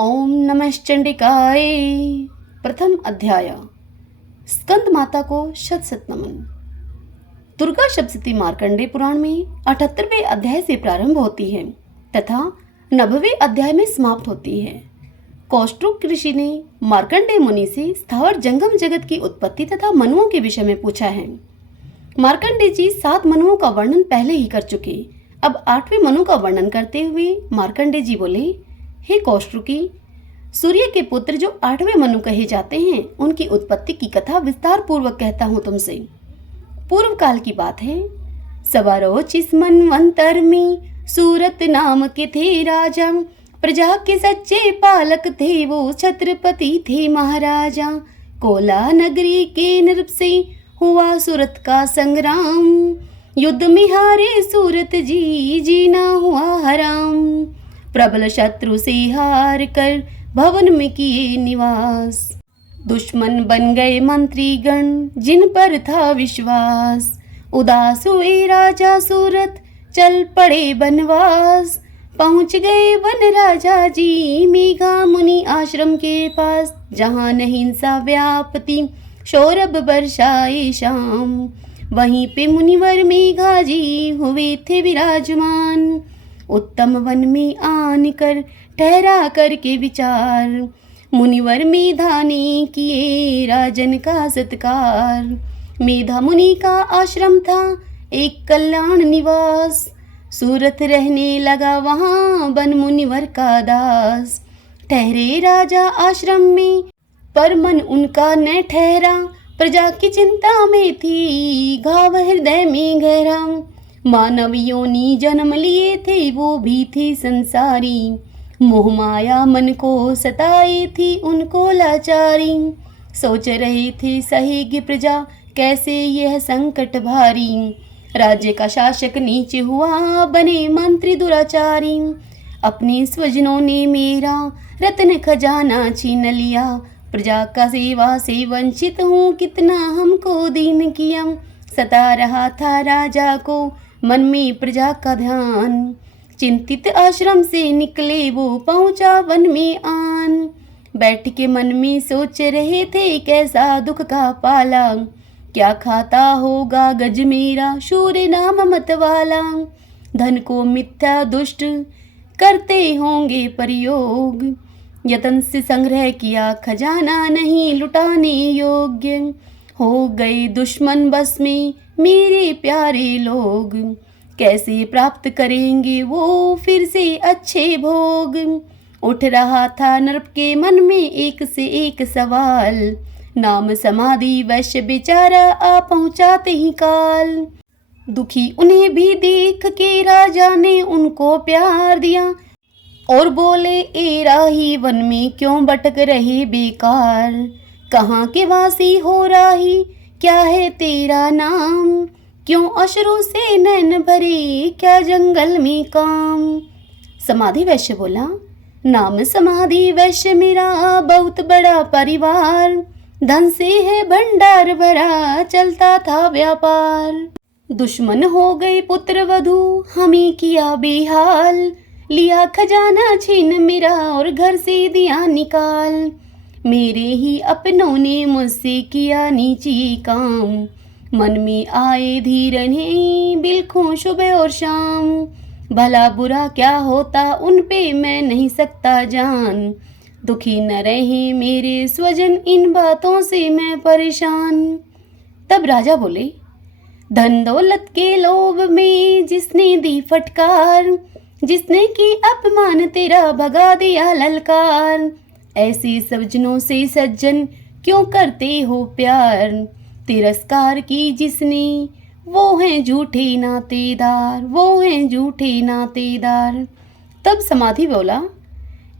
ओम नमश्चंडिकाय। प्रथम अध्याय। स्कंद माता को शत शत नमन। दुर्गा सप्तशती मार्कंडेय पुराण में 78वें अध्याय से प्रारंभ होती है तथा 90वें अध्याय में समाप्त होती है। कौष्टुक ऋषि ने मार्कंडेय मुनि से स्थावर जंगम जगत की उत्पत्ति तथा मनुओं के विषय में पूछा है। मार्कंडेय जी 7 मनुओं का वर्णन पहले ही कर चुके। अब 8वें मनु का वर्णन करते हुए मार्कंडेय जी बोले, हे कौष्टुकी, सूर्य के पुत्र जो 8वें मनु कहे जाते हैं उनकी उत्पत्ति की कथा विस्तार पूर्वक कहता हूँ तुमसे। पूर्व काल की बात है। सवारो चिस मनवंतर में सूरत नाम के थे राजा, प्रजा के सच्चे पालक थे वो, छत्रपति थे महाराजा। कोला नगरी के नृप से हुआ सूरत का संग्राम, युद्ध में हारे सूरत जी, जीना हुआ हराम। प्रबल शत्रु से हार कर भवन में किए निवास, दुश्मन बन गए मंत्रीगण जिन पर था विश्वास। उदास हुए राजा सूरत, चल पड़े बनवास। पहुँच गए वन राजा जी, मेघा मुनि आश्रम के पास। जहाँ न हिंसा व्यापती, शौरभ बरसाए शाम, वहीं पे मुनिवर मेघा जी हुए थे विराजमान। उत्तम वन में आन कर ठहरा करके विचार, मुनिवर मेधा ने किए राजन का सत्कार। मेधा मुनि का आश्रम था एक कल्याण निवास, सूरत रहने लगा वहाँ बन मुनिवर का दास। ठहरे राजा आश्रम में पर मन उनका न ठहरा, प्रजा की चिंता में थी घाव हृदय में गहरा। मानव योनि जन्म लिए थे वो भी थे संसारी, मोह माया मन को सताई थी उनको लाचारी। सोच रहे थे सहेगी प्रजा कैसे यह संकट भारी, राज्य का शासक नीच हुआ बने मंत्री दुराचारी। अपने स्वजनों ने मेरा रत्न खजाना छीन लिया, प्रजा का सेवा से वंचित हूँ कितना हमको दीन किया। सता रहा था राजा को मन में प्रजा का ध्यान, चिंतित आश्रम से निकले वो पहुँचा वन में आन। बैठ के मन में सोच रहे थे कैसा दुख का पाला, क्या खाता होगा गज मेरा शूर नाम मत वाला। धन को मिथ्या दुष्ट करते होंगे प्रयोग, यतन से संग्रह किया खजाना नहीं लुटाने योग्य। हो गए दुश्मन बस में मेरे प्यारे लोग, कैसे प्राप्त करेंगे वो फिर से अच्छे भोग। उठ रहा था नृप के मन में एक से एक सवाल, नाम समाधि वैश्य बेचारा आ पहुँचाते ही काल। दुखी उन्हें भी देख के राजा ने उनको प्यार दिया और बोले, ए राही वन में क्यों भटक रहे बेकार। कहाँ के वासी हो राही, क्या है तेरा नाम। क्यों अश्रु से नैन भरे, क्या जंगल में काम। समाधि वैश्य बोला, नाम समाधि वैश्य मेरा बहुत बड़ा परिवार, धन से है भंडार भरा चलता था व्यापार। दुश्मन हो गए पुत्र वधू हमें किया बेहाल, लिया खजाना छीन मेरा और घर से दिया निकाल। मेरे ही अपनों ने मुझसे किया नीची काम, मन में आए धीर नहीं बिल्खों सुबह और शाम। भला बुरा क्या होता उन पे मैं नहीं सकता जान, दुखी न रहे मेरे स्वजन इन बातों से मैं परेशान। तब राजा बोले, धन दौलत के लोभ में जिसने दी फटकार, जिसने की अपमान तेरा भगा दिया ललकार। ऐसे सज्जनों से सज्जन क्यों करते हो प्यार, तिरस्कार की जिसने वो हैं झूठे नातेदार, वो हैं झूठे नातेदार। तब समाधि बोला,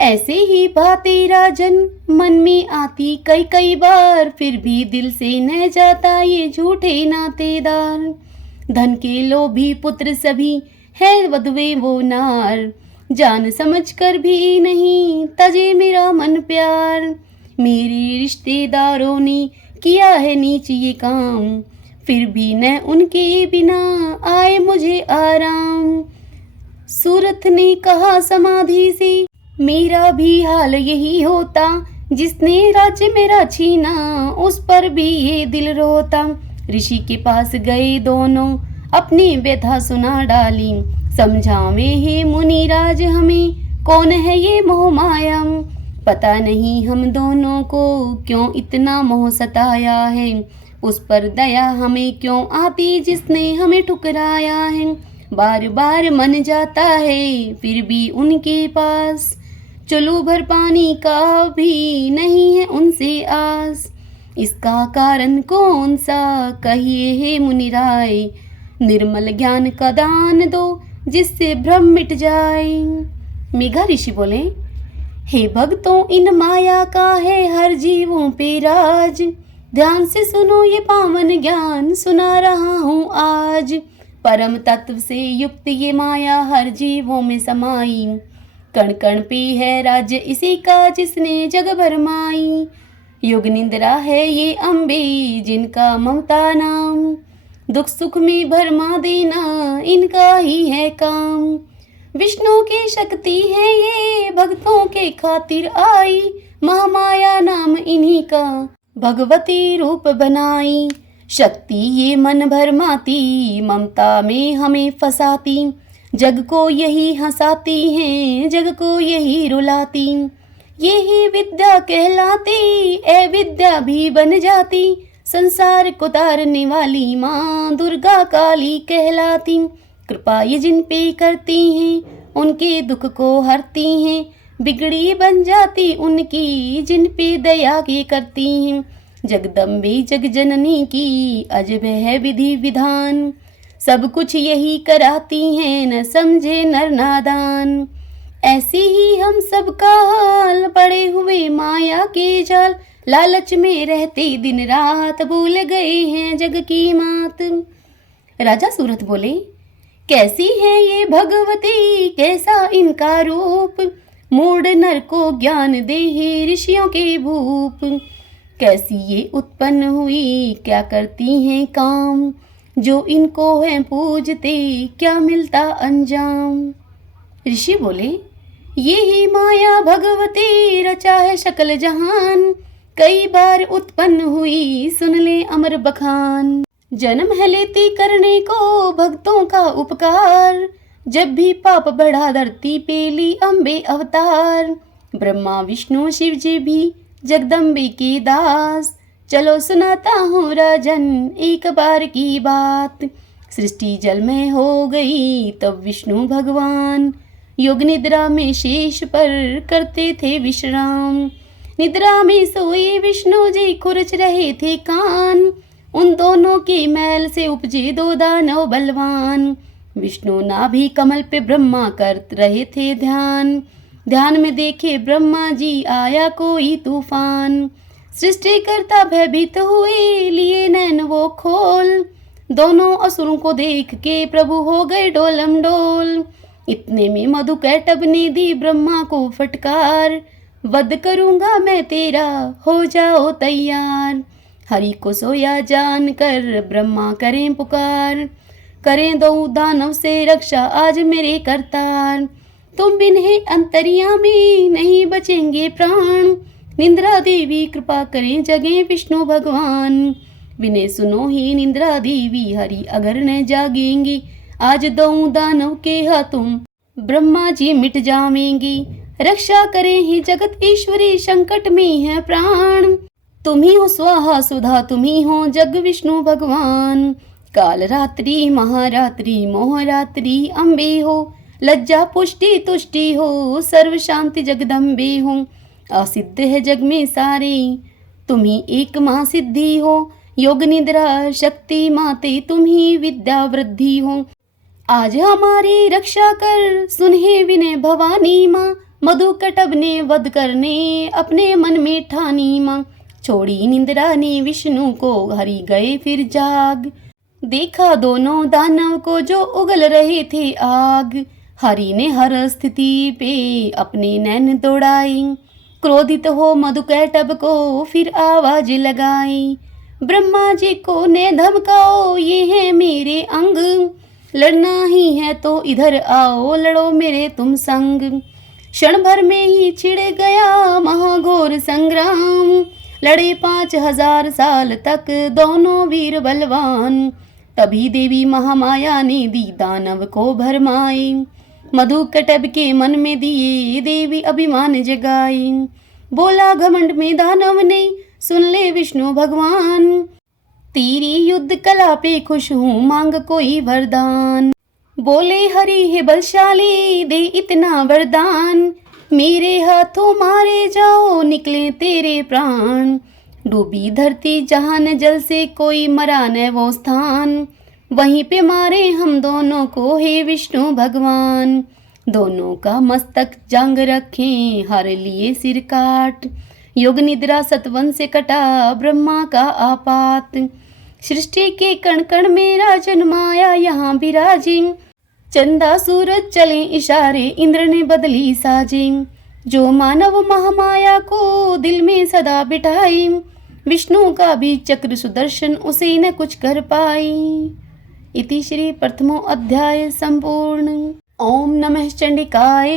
ऐसे ही बातें राजन मन में आती कई कई बार, फिर भी दिल से न जाता ये झूठे नातेदार। धन के लोभी पुत्र सभी है वधवे वो नार, जान समझ कर भी नहीं तजे मेरा मन प्यार। मेरे रिश्तेदारों ने किया है नीच ये काम, फिर भी न उनके बिना आए मुझे आराम। सूरत ने कहा समाधि से, मेरा भी हाल यही होता, जिसने राज्य मेरा छीना उस पर भी ये दिल रोता। ऋषि के पास गए दोनों, अपनी व्यथा सुना डाली। समझावे हे मुनिराज हमें, कौन है ये मोह माया। पता नहीं हम दोनों को क्यों इतना मोह सताया है। उस पर दया हमें क्यों आती जिसने हमें ठुकराया है। बार बार मन जाता है फिर भी उनके पास, चलो भर पानी का भी नहीं है उनसे आस। इसका कारण कौन सा कहिए हे मुनिराय, निर्मल ज्ञान का दान दो जिससे भ्रम मिट जाए। मेघा ऋषि बोले, हे भक्तों इन माया का है हर जीवों पे राज। ध्यान से सुनो ये पावन ज्ञान सुना रहा हूँ आज। परम तत्व से युक्त ये माया हर जीवों में समाई। कण कण पे है राज्य इसी का जिसने जग भरमाई। युग निंद्रा है ये अम्बे जिनका ममता नाम। दुख सुख में भरमा देना इनका ही है काम। विष्णु की शक्ति है ये भक्तों के खातिर आई। महामाया नाम इन्हीं का भगवती रूप बनाई। शक्ति ये मन भरमाती, ममता में हमें फंसाती। जग को यही हंसाती हैं, जग को यही रुलाती। यही विद्या कहलाती, ए विद्या भी बन जाती। संसार को तारने वाली माँ दुर्गा काली कहलाती। कृपा ये जिन पे करती हैं, उनके दुख को हरती हैं। बिगड़ी बन जाती उनकी जिन पे दया के करती हैं। जगदम्बे जग जननी की अजब है विधि विधान। सब कुछ यही कराती हैं, न समझे नर नादान। ऐसी ही हम सब का हाल, पड़े हुए माया के जाल। लालच में रहते दिन रात, भूल गए हैं जग की मात। राजा सूरत बोले, कैसी है ये भगवती, कैसा इनका रूप। मूढ़ नर को ज्ञान दे हे ऋषियों के भूप। कैसी ये उत्पन्न हुई, क्या करती हैं काम। जो इनको है पूजते, क्या मिलता अंजाम। ऋषि बोले, ये ही माया भगवती रचा है शकल जहान। कई बार उत्पन्न हुई सुन ले अमर बखान। जन्म है लेती करने को भक्तों का उपकार। जब भी पाप बढ़ा धरती पे ली अम्बे अवतार। ब्रह्मा विष्णु शिव जी भी जगदम्बे के दास। चलो सुनाता हूँ राजन एक बार की बात। सृष्टि जल में हो गई तब विष्णु भगवान। योग निद्रा में शेष पर करते थे विश्राम। निद्रा में सोए विष्णु जी खुरच रहे थे कान। उन दोनों के मैल से उपजे दो दानव बलवान। विष्णु नाभि कमल पे ब्रह्मा कर रहे थे ध्यान। ध्यान में देखे ब्रह्मा जी आया कोई तूफान। सृष्टि करता भयभीत हुए लिए नैन वो खोल। दोनों असुरों को देख के प्रभु हो गए डोलम डोल। इतने में मधुकैटभ ने दी ब्रह्मा को फटकार। वध करूंगा मैं तेरा, हो जाओ तैयार। हरि को सोया जान कर ब्रह्मा करें पुकार। करें दो दानव से रक्षा आज मेरे करतार। तुम बिन्हे अंतर्यामी नहीं बचेंगे प्राण। निंद्रा देवी कृपा करें जगे विष्णु भगवान। विनय सुनो ही निंद्रा देवी, हरि अगर न जागेंगी। आज दो दानव के हाथों ब्रह्मा जी मिट जावेंगी। रक्षा करें ही जगत ईश्वरी, संकट में है प्राण। तुम ही हो स्वाहा सुधा, तुम ही हो जग विष्णु भगवान। काल रात्रि महारात्रि मोहरात्रि अम्बे हो। लज्जा पुष्टि तुष्टि हो, सर्व शांति जगदम्बे हो। असिद्ध है जग में सारे, तुम ही एक माँ सिद्धि हो। योग निद्रा शक्ति माते, तुम ही विद्या वृद्धि हो। आज हमारी रक्षा कर, सुनहे विनय भवानी माँ। मधुकैटभ ने वध करने अपने मन में ठानी माँ। छोड़ी निंद्रा ने विष्णु को, हरि गए फिर जाग। देखा दोनों दानव को जो उगल रहे थे आग। हरि ने हर स्थिति पे अपने नैन दौड़ाई। क्रोधित हो मधुकैटभ को फिर आवाज लगाई। ब्रह्मा जी को ने धमकाओ, ये है मेरे अंग। लड़ना ही है तो इधर आओ, लड़ो मेरे तुम संग। क्षण भर में ही छिड़ गया महाघोर संग्राम। लड़े 5000 साल तक दोनों वीर बलवान। तभी देवी महामाया ने दी दानव को भरमाई। मधु कटब के मन में दिए देवी अभिमान जगाई। बोला घमंड में दानव ने, सुन ले विष्णु भगवान। तेरी युद्ध कला पे खुश हूँ, मांग कोई वरदान। बोले हरि हे बलशाली, दे इतना वरदान। मेरे हाथों मारे जाओ, निकले तेरे प्राण। डूबी धरती जहान जल से, कोई मरा न वो स्थान। वहीं पे मारे हम दोनों को, हे विष्णु भगवान। दोनों का मस्तक जांग रखें, हर लिए सिर काट। योग निद्रा सतवन से कटा, ब्रह्मा का आपात। सृष्टि के कण कण में राजन माया यहाँ विराजी। चंदा सूरज चले इशारे, इंद्र ने बदली साजी। जो मानव महामाया को दिल में सदा बिठाई। विष्णु का भी चक्र सुदर्शन, उसे न कुछ कर पाई। इति श्री प्रथमो अध्याय संपूर्ण। ओम नमः चंडिकाय।